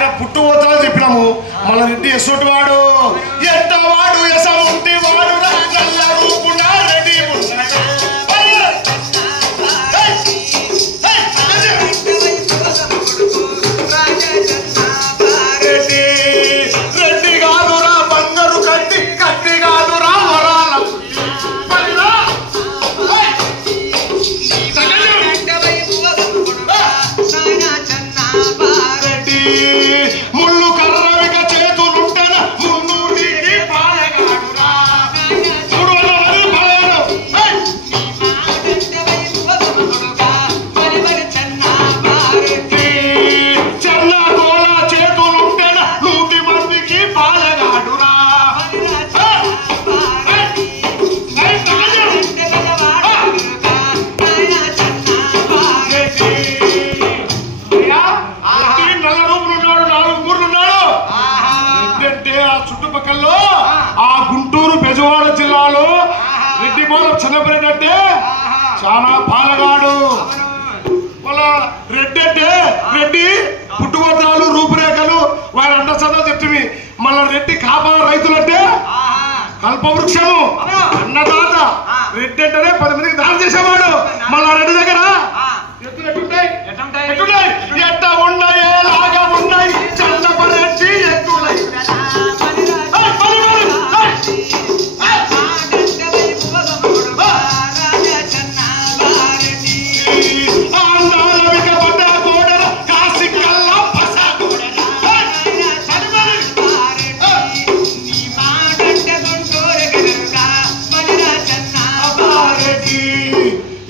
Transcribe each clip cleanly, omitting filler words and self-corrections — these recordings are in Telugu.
ఆయన పుట్టుపోతా చెప్పినాము. మళ్ళీ రెడ్డి ఎసోటి వాడు ఎంత వాడు ఎసంటి వాడు రెడ్డి రెడ్డి కాదురా బంగారు కట్టి కట్టి కాదురా వరాల రెడ్డి ముళ్ళు కర్రవిక చేతులుంటన మున్నూరికి పాలగాడురా చెన్న గోల చేతులుంటన 100 మందికి పాలగాడురా చుట్టుపక్కల ఆ గుంటూరు బెజవాడ జిల్లాలో రెడ్డి గోలం చిన్నపరెడ్డి అంటే చాలా పాలగాడు. వాళ్ళ రెడ్డి అంటే రెడ్డి పుట్టుగోత్రాలు రూపురేఖలు వారి అండసందా చెప్తుంది. మళ్ళా రెడ్డి కాపా రైతులంటే కల్పవృక్షము అన్నదాత. రెడ్డి అంటేనే 10 మందికి దానం చేసేవాడు. మళ్ళా రెడ్డి దగ్గర ఎత్తులున్నాయి ఎట్ట ఉన్నాయి లాగా ఉన్నాయి చల్లపరెడ్డి ఎత్తులై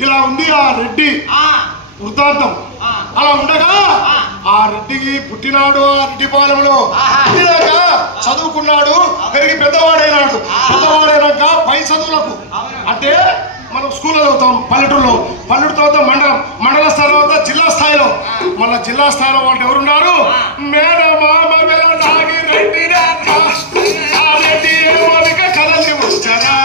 ఇలా ఉంది ఆ రెడ్డి వృత్తాంతం. అలా ఉండగా ఆ రెడ్డికి పుట్టినాడు. ఆ రెడ్డి పాలెంలో పుట్టినాక చదువుకున్నాడు, పెరిగి పెద్దవాడైనాడు. పెద్దవాడైనాక పై చదువులకు అంటే మనం స్కూల్లో చదువుతాం పల్లెటూరులో, పల్లెటూరు తర్వాత మండల స్థాయి తర్వాత జిల్లా స్థాయిలో. మళ్ళీ జిల్లా స్థాయిలో వాళ్ళు ఎవరున్నారు? మేనమామ నాగి రెడ్డి కదలి వచ్చారా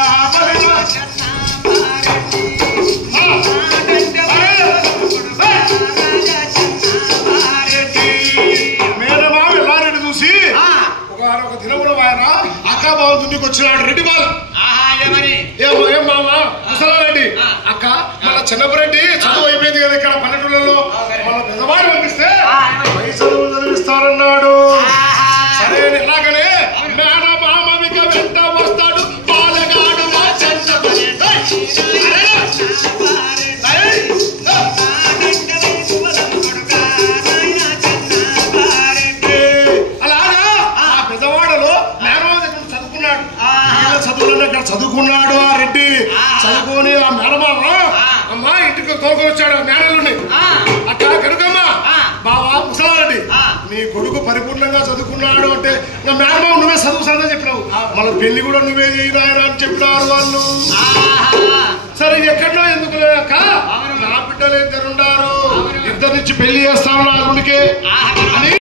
ఒక దినములో ఆయన అక్క బావ దుడ్డుకి వచ్చినాడు రెడ్డి బాలు. ఏం మామా ముసలారెడ్డి అక్క మళ్ళీ చిన్నపరెడ్డి చదువు అయిపోయింది కదా ఇక్కడ పల్లెటూళ్ళలో, మళ్ళీ పెద్దవాడు పంపిస్తే పై చదువులు చదివిస్తారన్నాడు. సరే ఇలాగనే మేనమామవిక వెంట వస్తాడు పాలగాడు చదువుకున్నాడు. ఆ రెడ్డి చదువుకొని ఆ మేనమామ అమ్మా ఇంటికి తోలుకొని వచ్చాడు మేనల్లుని. అట్లా కనుకమ్మ బావా ముసలారెడ్డి నీ కొడుకు పరిపూర్ణంగా చదువుకున్నాడు అంటే నా మేనమామ నువ్వే చదువుతానని చెప్పినావు, మళ్ళీ పెళ్లి కూడా నువ్వే చేయనాయన అని చెప్పినారు వాళ్ళు. సరే ఎక్కడో ఎందుకు లేక నా బిడ్డలు 2 ఇద్దరు నుంచి పెళ్లి చేస్తాను నా అల్లుడికే అని